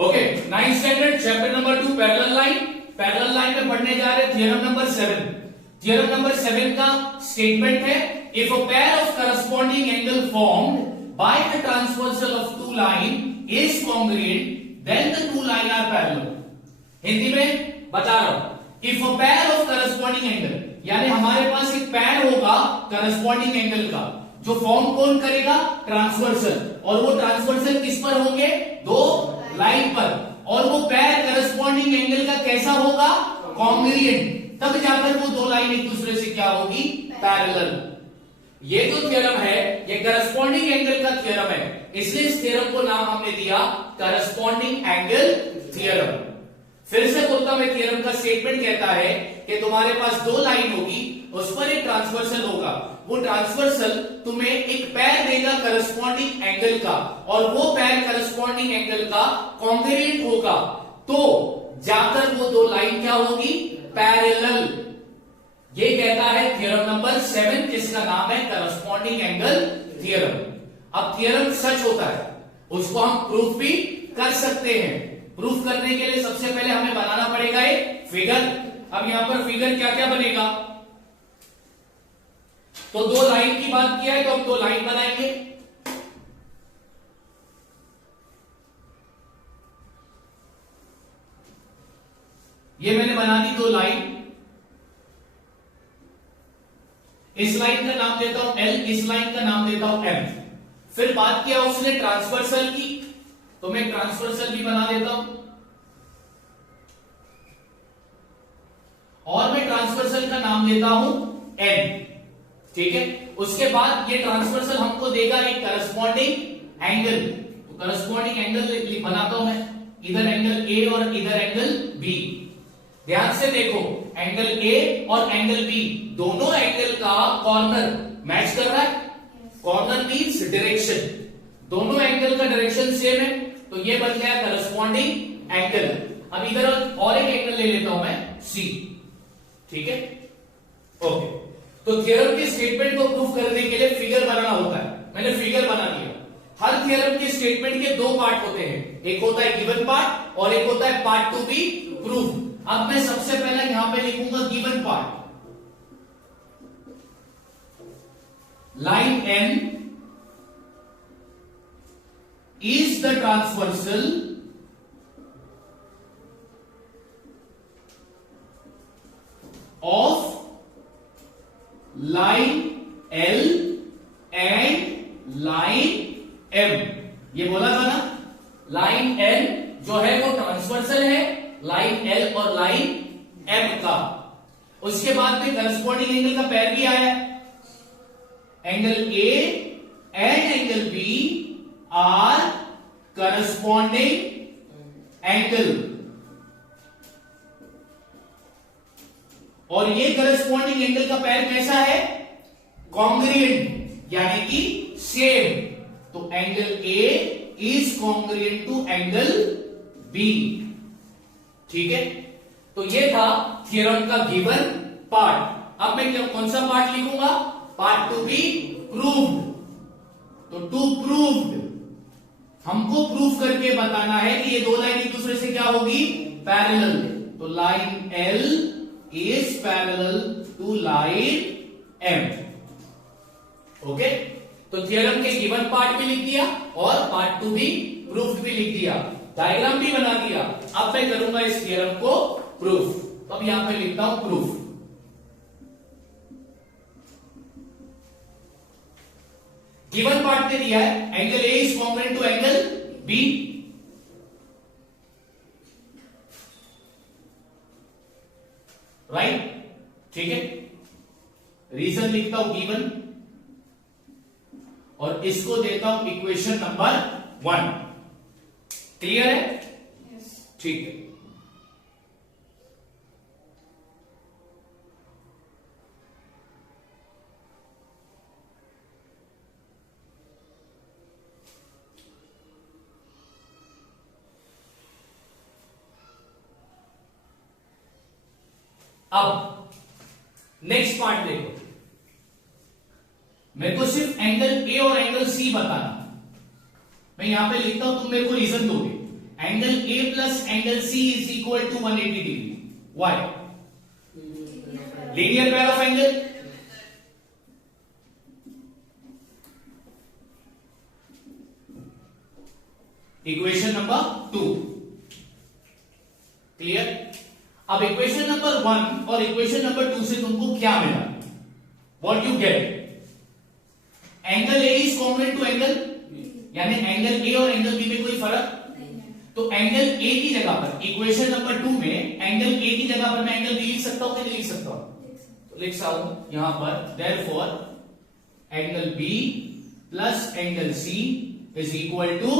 Okay, 9th standard chapter number 2 parallel line. Parallel line में पढ़ने जा रहे हैं थ्योरम नंबर 7। थ्योरम नंबर 7 का स्टेटमेंट है, if a pair of corresponding angle formed by the transversal of two line is congruent then the two line are parallel. Hindi में बता रहा हूं, if a pair of corresponding angle, यानी हमारे पास एक pair होगा करस्पॉन्डिंग एंगल का, जो फॉर्म कौन करेगा, ट्रांसवर्सल, और वो ट्रांसवर्सल किस पर होंगे, दो लाइन पर, और वो पेयर करस्पॉन्डिंग एंगल का कैसा होगा, कॉन्ग्रुएंट, तब जाकर वो दो लाइन एक दूसरे से क्या होगी, पैरेलल। ये जो थ्योरम है ये करस्पॉन्डिंग एंगल का थ्योरम है, इसलिए इस थ्योरम को नाम हमने दिया करस्पॉन्डिंग एंगल थ्योरम। फिर से बोलता हूं, थ्योरम का स्टेटमेंट कहता है कि तुम्हारे पास दो लाइन होगी, उस पर एक ट्रांसवर्सल होगा, वो ट्रांसवर्सल तुम्हें एक पैर देगा करस्पॉन्डिंग एंगल का, और वो पैर करस्पॉन्डिंग एंगल का कॉन्ग्रुएंट होगा, तो जाकर वो दो लाइन क्या होगी, पैरेलल। ये कहता है थ्योरम नंबर 7, जिसका नाम है करस्पॉन्डिंग एंगल थ्योरम। अब थ्योरम सच होता है, उसको हम प्रूफ भी कर सकते हैं। प्रूफ करने के लिए सबसे पहले हमें बनाना पड़ेगा एक फिगर। अब यहां पर फिगर क्या क्या बनेगा, तो दो लाइन की बात किया है तो हम दो लाइन बनाएंगे। ये मैंने बना दी दो लाइन, इस लाइन का नाम देता हूं L, इस लाइन का नाम देता हूं M। फिर बात किया उसने ट्रांसवर्सल की, तो मैं ट्रांसवर्सल भी बना देता हूं, और मैं ट्रांसवर्सल का नाम देता हूं N। ठीक है, उसके बाद ये ट्रांसवर्सल हमको देगा एक करस्पॉन्डिंग एंगल, तो करस्पॉन्डिंग एंगल बनाता हूं मैं, इधर एंगल A और इधर एंगल B। ध्यान से देखो, एंगल A और एंगल B दोनों एंगल का कॉर्नर मैच कर रहा है। कॉर्नर मींस डायरेक्शन, दोनों एंगल का डायरेक्शन सेम है, तो ये बन गया करस्पॉन्डिंग एंगल। अब इधर और एक एंगल ले लेता हूं मैं C। ठीक है, ओके। तो थ्योरम के स्टेटमेंट को प्रूफ करने के लिए फिगर बनाना होता है, मैंने फिगर बना दिया। हर थ्योरम के स्टेटमेंट के दो पार्ट होते हैं, एक होता है गिवन पार्ट और एक होता है पार्ट टू बी प्रूफ। अब मैं सबसे पहले यहां पे लिखूंगा given part, line N is the transversal of line L and line M। ये बोला था ना, लाइन N जो है वो ट्रांसवर्सल है लाइन L और लाइन M का। उसके बाद में करस्पॉन्डिंग एंगल का पैर भी आया, angle A and angle B are corresponding angle, और ये करस्पॉन्डिंग एंगल का पैर कैसा है, कॉन्ग्रुएंट, यानी कि सेम। तो angle A is congruent to angle B। ठीक है, तो ये था थ्योरम का गिवन पार्ट। अब मैं कौन सा पार्ट लिखूंगा, पार्ट टू बी प्रूव्ड। तो टू प्रूव्ड, हमको प्रूफ करके बताना है कि ये दो लाइन एक दूसरे से क्या होगी, पैरेलल। तो line L is parallel to line M। Okay, तो थ्योरम के गिवन पार्ट भी लिख दिया और पार्ट टू भी प्रूफ भी लिख दिया, डायग्राम भी बना दिया। अब मैं करूंगा इस थ्योरम को प्रूफ, तो अब यहां पे लिखता हूं प्रूफ। गिवन पार्ट में दिया है angle A is congruent to angle B। Right, ठीक है, रीजन लिखता हूं गिवन, और इसको देता हूं इक्वेशन नंबर 1। क्लियर है, ठीक है। अब नेक्स्ट पार्ट देखो, मेरे को सिर्फ एंगल A और एंगल C बताना। मैं यहां पे लिखता हूं, तुम मेरे को रीजन दोगे। Angle A plus angle C is equal to 180 degree. Why? Linear pair of angle. Equation number 2 clear. अब इक्वेशन नंबर 1 और इक्वेशन नंबर 2 से तुमको क्या मिला? What you get? Angle A is congruent to angle, यानी angle A और angle B में कोई फर्क. तो एंगल ए की जगह पर इक्वेशन नंबर 2 में एंगल ए की जगह पर मैं एंगल बी लिख सकता हूं कि नहीं लिख सकता हूं? तो लिख सकता हूं यहां पर. Therefore angle B plus angle C is equal to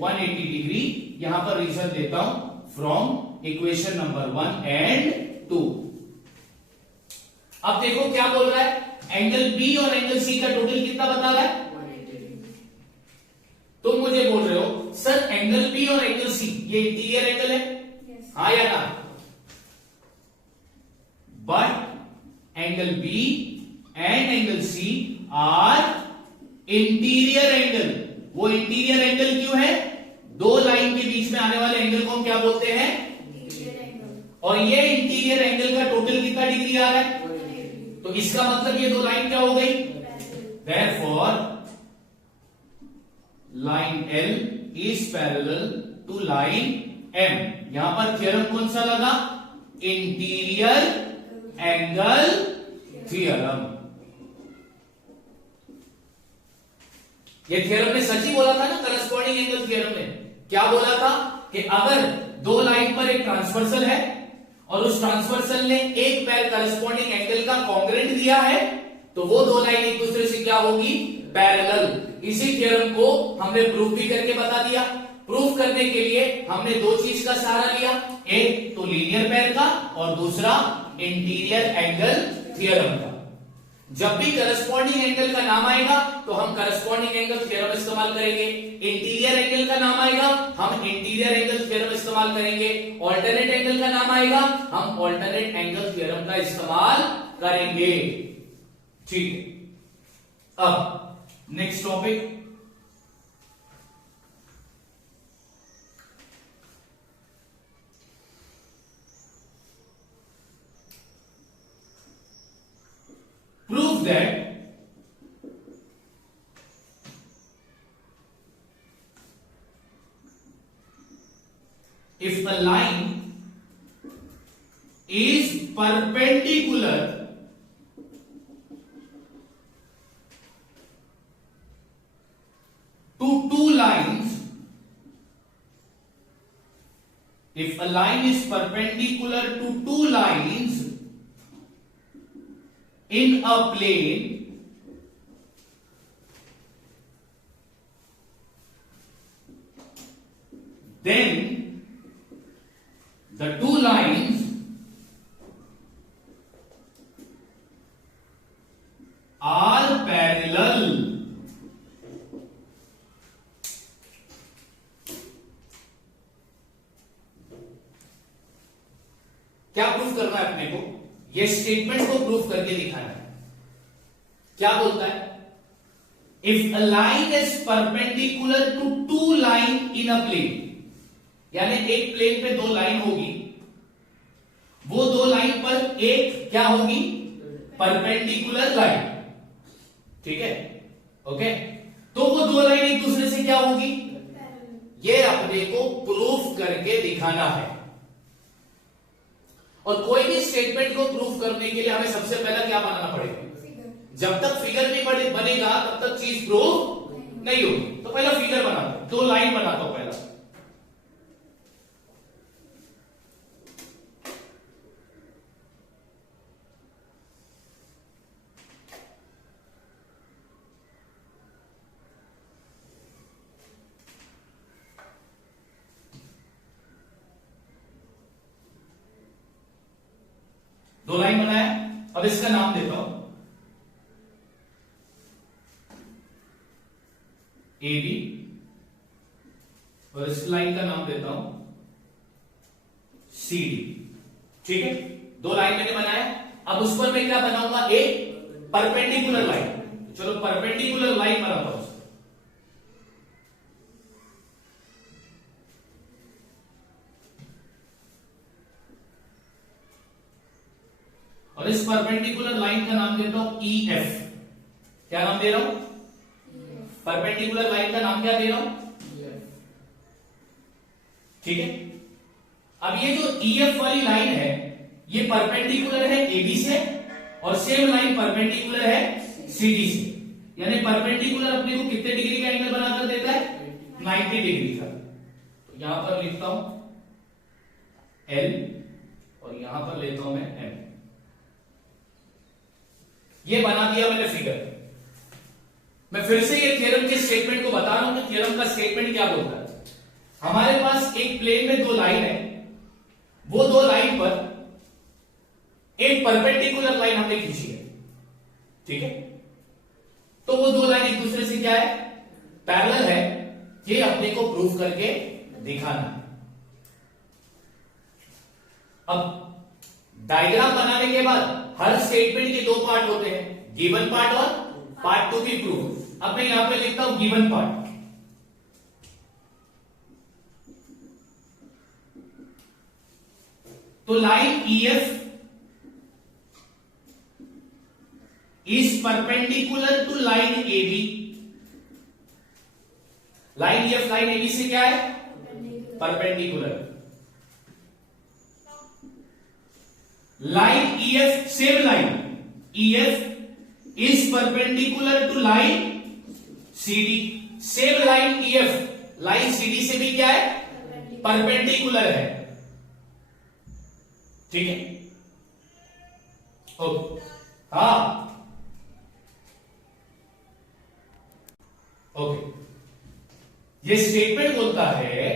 180 degree. यहां पर रीजन देता हूं फ्रॉम इक्वेशन नंबर 1 एंड 2. अब देखो क्या बोल रहा है. एंगल बी और एंगल सी का टोटल कितना बता रहा है? तुम मुझे बोल रहे हो सर एंगल बी और एंगल सी ये इंटीरियर एंगल है. हाँ या ना? But angle B and angle C are interior angle. वो इंटीरियर एंगल क्यों है? दो लाइन के बीच में आने वाले एंगल को हम क्या बोलते हैं? और ये इंटीरियर एंगल का टोटल कितना डिग्री आ रहा है? तो इसका मतलब ये दो लाइन क्या हो गई? Therefore line L is parallel to line M. यहां पर थ्योरम कौन सा लगा? Interior angle theorem. ये थ्योरम में सच ही बोला था ना. करस्पॉन्डिंग एंगल थ्योरम में क्या बोला था कि अगर दो लाइन पर एक ट्रांसवर्सल है और उस ट्रांसवर्सल ने एक पैर करस्पॉन्डिंग एंगल का कॉन्ग्रुएंट दिया है तो वो दो लाइन एक दूसरे से क्या होगी? पैरेलल. इसी थ्योरम को हमने प्रूफ भी करके बता दिया. प्रूफ करने के लिए हमने दो चीज का सहारा लिया. एक तो लीनियर पेयर का और दूसरा इंटीरियर एंगल थ्योरम का. जब भी करस्पॉन्डिंग एंगल का नाम आएगा तो हम करस्पॉन्डिंग एंगल थ्योरम इस्तेमाल करेंगे. इंटीरियर एंगल का नाम आएगा हम इंटीरियर एंगल थ्योरम इस्तेमाल करेंगे. ऑल्टरनेट एंगल का नाम आएगा हम ऑल्टरनेट एंगल थ्योरम का इस्तेमाल करेंगे. ठीक है. अब next topic. Prove that if a line is perpendicular to two lines, if a line is perpendicular to two lines in a plane, then the two lines are parallel. क्या proof करना है अपने को? ये स्टेटमेंट को proof करके दिखाना है. क्या बोलता है? If a line is perpendicular to two line in a plane, यानी एक प्लेन पे दो लाइन होगी, वो दो लाइन पर एक क्या होगी? Perpendicular line. ठीक है. ओके. तो वो दो लाइन एक दूसरे से क्या होगी? ये अपने को प्रूफ करके दिखाना है. और कोई भी स्टेटमेंट को प्रूफ करने के लिए हमें सबसे पहला क्या बनाना पड़ेगा? जब तक फिगर नहीं बनेगा तब तक चीज प्रूफ नहीं होगी. तो पहला फिगर बनाता हूं, दो लाइन बनाता हूं पहला. दो लाइन बनाया. अब इसका नाम देता हूं ए बी और इस लाइन का नाम देता हूं सी डी. ठीक है. दो लाइन मैंने बनाया. अब उस पर मैं क्या बनाऊंगा? एक परपेंडिकुलर लाइन. चलो परपेंडिकुलर लाइन बनाता हूं. और इस परपेंडिकुलर लाइन का नाम देता हूं ई एफ। क्या नाम दे रहा हूं? परपेंडिकुलर लाइन का नाम क्या दे रहा हूं? ठीक है। अब ये जो ई एफ वाली लाइन है ये परपेंडिकुलर है एबी से और सेम लाइन परपेंडिकुलर है सीडी से, यानी परपेंडिकुलर अपने को कितने डिग्री का एंगल बनाकर देता है? 90 डिग्री का। तो यहां पर लिखता हूं एल और यहां पर लेता हूं मैं एम। ये बना दिया मैंने फिगर। मैं फिर से ये थ्योरम के स्टेटमेंट को बता रहा हूं कि थ्योरम का स्टेटमेंट क्या बोलता है। हमारे पास एक प्लेन में दो लाइन है, वो दो लाइन पर एक परपेंडिकुलर लाइन हमने खींची है, ठीक है। तो वो दो लाइन एक दूसरे से क्या है? पैरेलल है। ये अपने को प्रूफ करके दिखाना है। अब डायग्राम बनाने के बाद हर स्टेटमेंट के दो पार्ट होते हैं, गिवन पार्ट और पार्ट टू बी प्रूफ। अब मैं यहां पे लिखता हूं गिवन पार्ट। तो line EF is perpendicular to line AB। Line EF line AB से क्या है? Perpendicular. Line EF same line EF is perpendicular to line CD। Same line EF line CD से भी क्या है? परपेंडिकुलर है, ठीक है। ओके, हाँ ओके। ये स्टेटमेंट बोलता है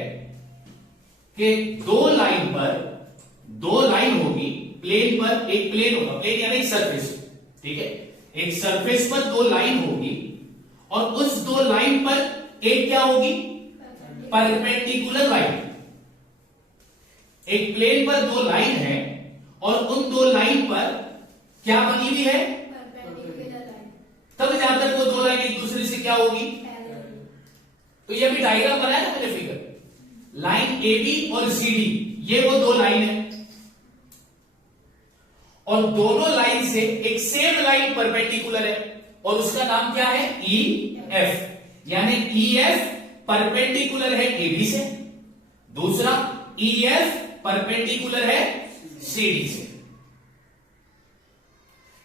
कि दो लाइन होगी, प्लेन पर एक प्लेन होगा, प्लेन यानी एक सरफेस, ठीक है। एक सरफेस पर दो लाइन होगी और उस दो लाइन पर एक क्या होगी? Perpendicular line. एक प्लेन पर दो लाइन है और उन दो लाइन पर क्या बनी हुई है? Perpendicular line. तब जहां तक वो दो लाइन एक दूसरे से क्या होगी? तो ये अभी डायग्राम बनाया ना मैंने फिगर, लाइन AB और CD ये वो दो लाइन है और दोनों लाइन से एक सेम लाइन परपेंडिकुलर है और उसका नाम क्या है? EF। यानी EF परपेंडिकुलर है AB से, दूसरा EF परपेंडिकुलर है CD से।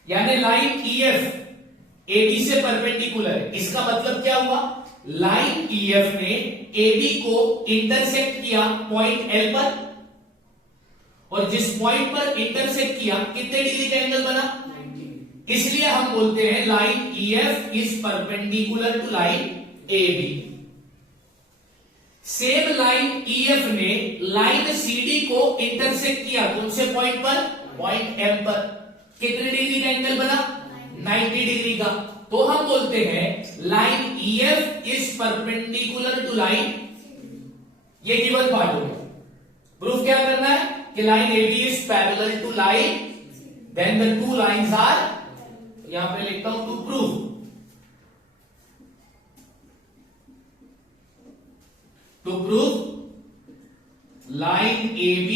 यानी लाइन EF AB से परपेंडिकुलर है। इसका मतलब क्या हुआ? लाइन EF ने AB को इंटरसेक्ट किया पॉइंट L पर और जिस पॉइंट पर इंटरसेक्ट किया कितने डिग्री का एंगल बना? 90। इसलिए हम बोलते हैं line EF is perpendicular to line AB। Same line EF ने लाइन CD को इंटरसेक्ट किया कौन से पॉइंट पर? पॉइंट M पर। कितने डिग्री का एंगल बना? 90 डिग्री का। तो हम बोलते हैं line EF is perpendicular to line, ये गिवन पार्ट हो गया। प्रूफ क्या करना है कि line AB is parallel to line, then the two lines are, यहां पे लिखता हूं to prove. To prove line AB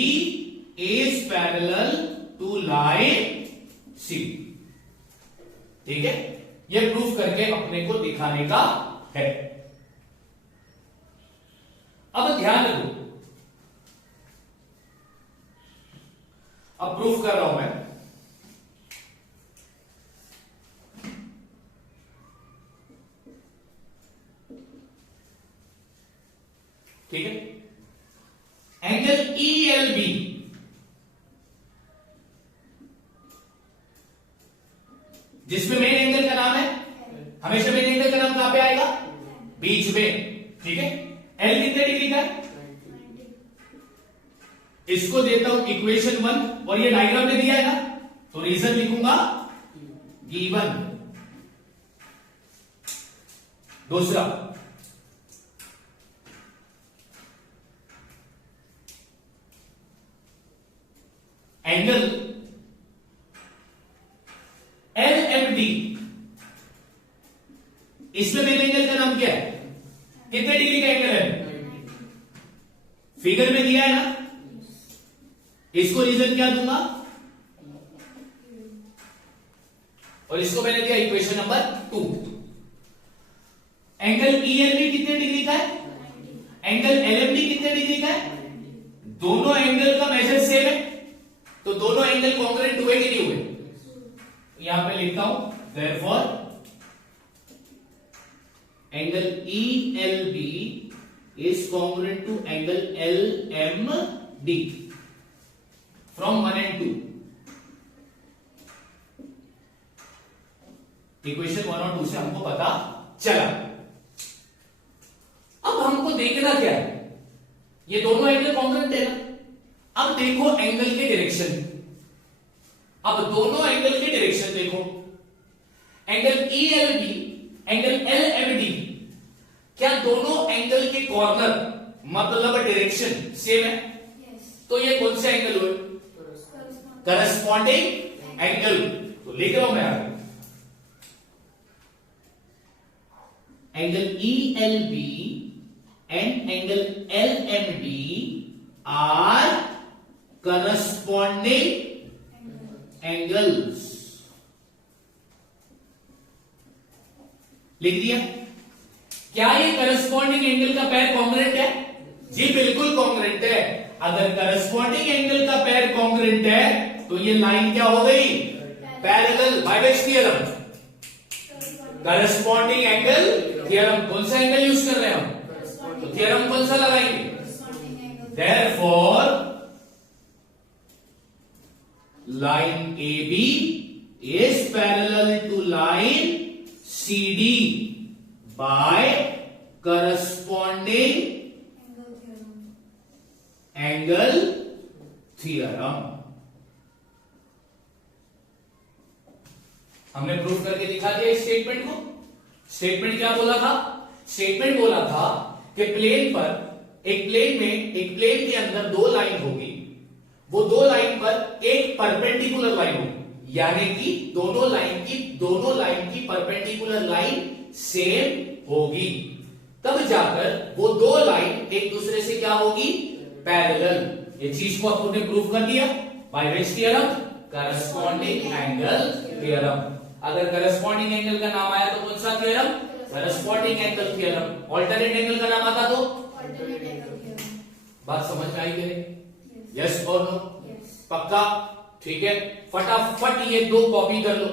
is parallel to line C, ठीक है। ये प्रूफ करके अपने को दिखाने का है। अब ध्यान दो, अब प्रूफ कर रहा हूं मैं। ठीक है। एंगल ELB जिसमें मेन एंगल का नाम है, हमेशा मेन एंगल का नाम कहां पे आएगा? बीच में, ठीक है। L कितने डिग्री का है? इसको देता हूं इक्वेशन 1 और ये डायग्राम में दिया है ना, तो रीजन लिखूंगा गिवन। दूसरा एंगल LMD, इसमें मेन एंगल का नाम क्या है? कितने डिग्री का एंगल है? फिगर में दिया है ना, इसको रीजन क्या दूंगा? और इसको मैंने दिया इक्वेशन नंबर 2। एंगल ELB कितने डिग्री का है? एंगल LMD कितने डिग्री का है? दोनों एंगल का मेजर सेम है, तो दोनों एंगल कॉन्ग्रुएंट हुए कि नहीं हुए? यहां पे लिखता हूं therefore angle ELB is congruent to angle LMD from 1 and 2। Equation 1 और 2 से हमको पता चला। अब हमको देखना क्या है, ये दोनों एंगल कॉन्ग्रुएंट है ना। अब देखो एंगल के डायरेक्शन, अब दोनों एंगल के डायरेक्शन देखो। एंगल ELB एंगल LMD, क्या दोनों एंगल के कॉर्नर मतलब डायरेक्शन सेम है? तो ये कौन से एंगल हुए? Corresponding angle. तो लिख रहा हूं मैं आगे, angle ELB and angle LMD are corresponding angles. लिख दिया। क्या ये करस्पॉन्डिंग एंगल का पैर कॉन्ग्रुएंट है? जी बिल्कुल कॉन्ग्रुएंट है। अगर करस्पॉन्डिंग एंगल का पैर कॉन्ग्रुएंट है तो ये लाइन क्या हो गई? Parallel by which theorem? Corresponding angle theorem. कौन सा एंगल यूज कर रहे हैं हम? तो थ्योरम कौन सा लगाएंगे? Therefore line AB is parallel to line CD by corresponding angle theorem। हमने प्रूफ करके दिखा दिया इस स्टेटमेंट को। स्टेटमेंट क्या बोला था? स्टेटमेंट बोला था कि प्लेन पर, एक प्लेन के अंदर दो लाइन होगी, वो दो लाइन पर एक परपेंडिकुलर लाइन होगी, यानी कि दोनों लाइन की परपेंडिकुलर लाइन सेम होगी, तब जाकर वो दो लाइन एक दूसरे से क्या होगी? पैरेलल। ये चीज को आपने प्रूफ कर दिया by which theorem? Corresponding angle theorem. अगर करस्पॉन्डिंग एंगल का नाम आया तो कौन सा theorem? Corresponding angle theorem. Alternate angle का नाम आता तो ऑल्टरनेट एंगल थ्योरम। बात समझ में आई कि नहीं? यस और नो? पक्का? ठीक है, फटाफट ये दो कॉपी कर लो।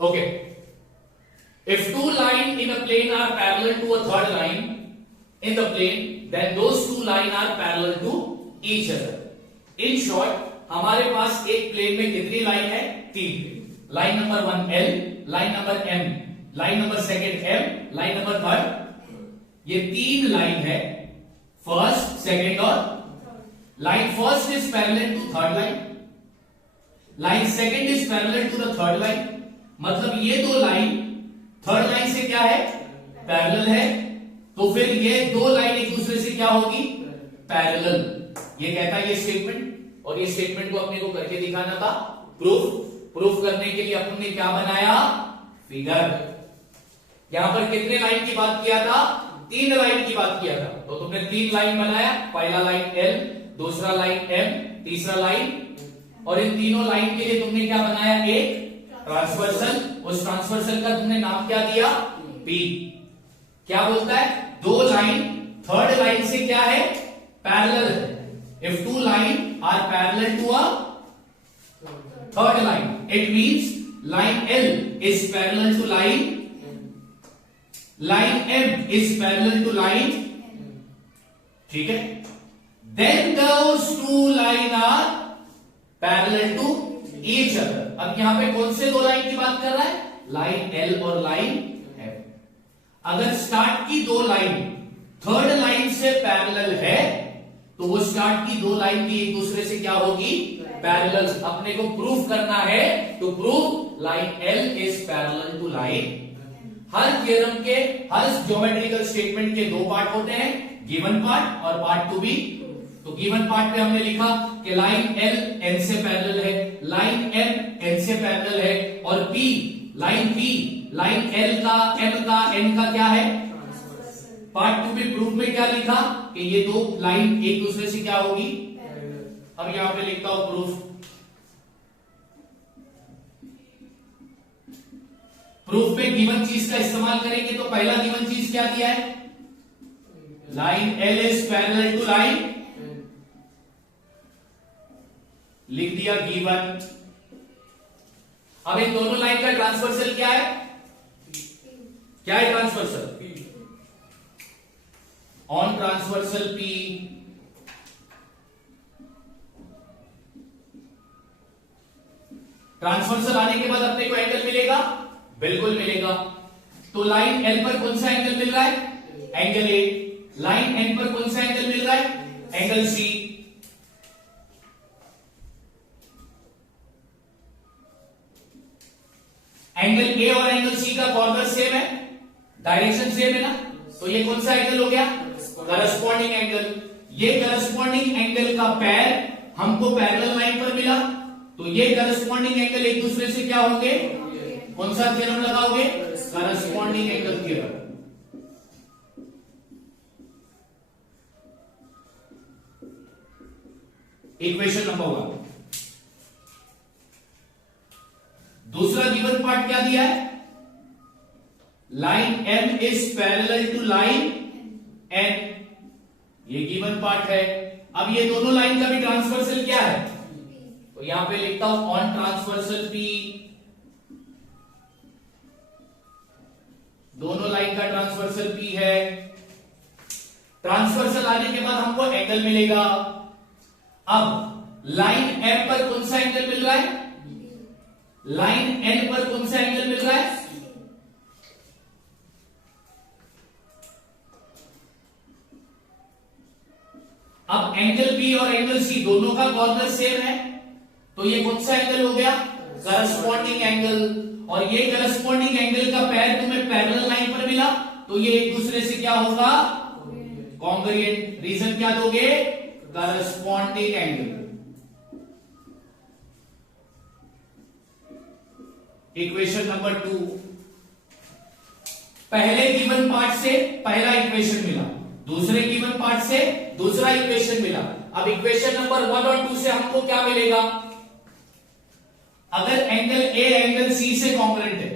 Okay, if two lines in a plane are parallel to a third line in the plane, then those two lines are parallel to each other। In short, हमारे पास एक प्लेन में कितनी लाइन है? 3। Line number 1 L, line number M, line number second M, line number third. ये 3 line है, first, second और line first is parallel to third line, line second is parallel to the third line. मतलब ये दो line third line से क्या है? Parallel है, तो फिर ये दो लाइन एक दूसरे से क्या होगी? पैरेलल। ये कहता है ये स्टेटमेंट, और ये स्टेटमेंट को अपने को करके दिखाना था प्रूफ करने के लिए अपन ने क्या बनाया? फिगर। यहां पर कितने लाइन की बात किया था? 3 लाइन की बात किया था, तो तुमने 3 लाइन बनाया। पहला लाइन L, दूसरा लाइन M, तीसरा लाइन, और इन तीनों लाइन के लिए तुमने क्या बनाया? एक ट्रांसवर्सल। उस ट्रांसवर्सल का तुमने नाम क्या दिया? P। क्या बोलता है? दो लाइन थर्ड लाइन से क्या है? पैरेलल है। If two lines are parallel to a third line, it means line L is parallel to line M is parallel to line, ठीक है? Then those two lines are parallel to each other। अब यहां पे कौन से दो line की बात कर रहा है? लाइन L और लाइन M। अगर स्टार्ट की दो लाइन थर्ड लाइन से पैरेलल है तो वो स्टार्ट की दो लाइन भी एक दूसरे से क्या होगी? पैरेलल। अपने को प्रूफ करना है, तो proof line L is parallel to line. हर थ्योरम के, हर ज्योमेट्रिकल स्टेटमेंट के दो पार्ट होते हैं, गिवन पार्ट और पार्ट टू बी। तो गिवन पार्ट पे हमने लिखा कि लाइन L N से पैरेलल है, लाइन M N से पैरेलल है, और P लाइन L का M का N का क्या है? पार्ट टू बी प्रूफ में क्या लिखा कि ये दो लाइन एक दूसरे से क्या होगी? अब यहां पे लिखता हूं प्रूफ। प्रूफ में गिवन चीज का इस्तेमाल करेंगे तो पहला गिवन चीज क्या दिया है, line L is parallel to line, लिख दिया गिवन। अब इन दोनों लाइन का ट्रांसवर्सल क्या है, क्या है transversal, on transversal P transversal आने के बाद अपने को एंगल मिलेगा, बिल्कुल मिलेगा। तो लाइन L पर कौन सा एंगल मिल रहा है, एंगल A। लाइन N पर कौन सा एंगल मिल रहा है, एंगल C। एंगल A और एंगल C का कॉर्नर सेम है, डायरेक्शन सेम है ना, तो ये कौन सा एंगल हो गया, करस्पॉन्डिंग एंगल। ये करस्पॉन्डिंग एंगल का पैर हमको पैरेलल लाइन पर मिला, तो ये करस्पॉन्डिंग एंगल एक दूसरे से क्या होंगे, कौन सा थ्योरम लगाओगे, corresponding angle theorem. Equation number 1। दूसरा गिवन पार्ट क्या दिया है, line M is parallel to line N, ये गिवन पार्ट है। अब ये दोनों लाइन का भी ट्रांसवर्सल क्या है, तो यहां पे लिखता हूं ऑन ट्रांसवर्सल P, दोनों लाइन का ट्रांसवर्सल P है। ट्रांसवर्सल आने के बाद हमको एंगल मिलेगा। अब लाइन M पर कौन सा एंगल मिल रहा है, लाइन N पर कौन सा एंगल मिल रहा है, अब एंगल B और एंगल C दोनों का कॉर्नर सेम है, तो ये कौन सा एंगल हो गया, करस्पॉन्डिंग एंगल। और ये करस्पॉन्डिंग एंगल का पैर तुम्हें पैरेलल लाइन पर मिला, तो ये एक दूसरे से क्या होगा, कॉन्ग्रुएंट। रीजन क्या दोगे, करस्पॉन्डिंग एंगल। इक्वेशन नंबर 2, पहले गिवन पार्ट से पहला इक्वेशन मिला, दूसरे गिवन पार्ट से दूसरा इक्वेशन मिला। अब इक्वेशन नंबर 1 और 2 से हमको क्या मिलेगा, अगर एंगल A एंगल C से कॉन्ग्रुएंट है,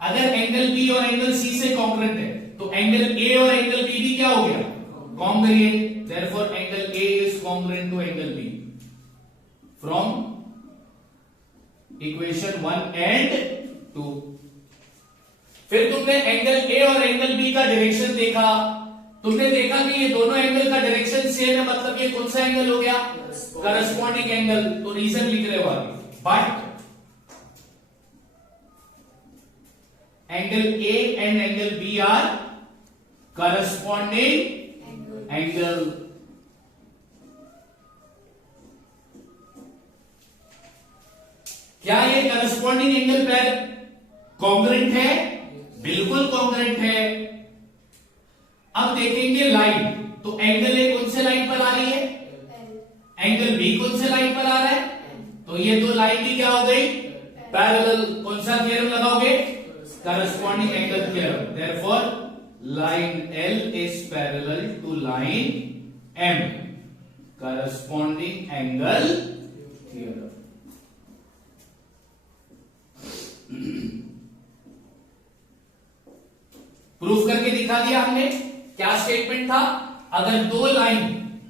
अगर एंगल B और एंगल C से कॉन्ग्रुएंट है, तो एंगल A और एंगल B भी क्या हो गया, congruent. Therefore angle A is congruent to angle B from equation 1 and 2। फिर तुमने एंगल A और एंगल B का डायरेक्शन देखा, तुमने देखा कि ये दोनों एंगल का डायरेक्शन सेम है, मतलब ये कौन सा एंगल हो गया, करस्पॉन्डिंग एंगल। तो रीजन लिख रहे हो आगे, but angle A and angle B are corresponding angle. क्या ये करस्पॉन्डिंग एंगल पैर कॉन्ग्रुएंट है, बिल्कुल कॉन्ग्रुएंट है। अब देखेंगे लाइन, तो एंगल A कौन से लाइन पर आ रही है, एंगल B कौन से लाइन पर आ रहा है, तो ये दो लाइन भी क्या हो गई, पैरेलल। कौन सा थ्योरम लगाओगे, corresponding angle theorem. Therefore line L is parallel to line M, corresponding angle theorem. Proof करके दिखा दिया हमने। क्या स्टेटमेंट था, अगर दो लाइन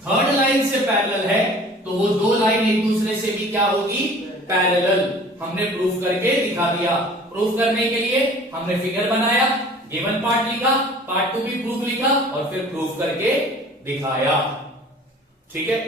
थर्ड लाइन से पैरेलल है, तो वो दो लाइन एक दूसरे से भी क्या होगी, पैरेलल। हमने प्रूफ करके दिखा दिया। प्रूफ करने के लिए हमने फिगर बनाया, गिवन पार्ट लिखा, पार्ट 2 भी प्रूफ लिखा और फिर प्रूफ करके दिखाया। ठीक है।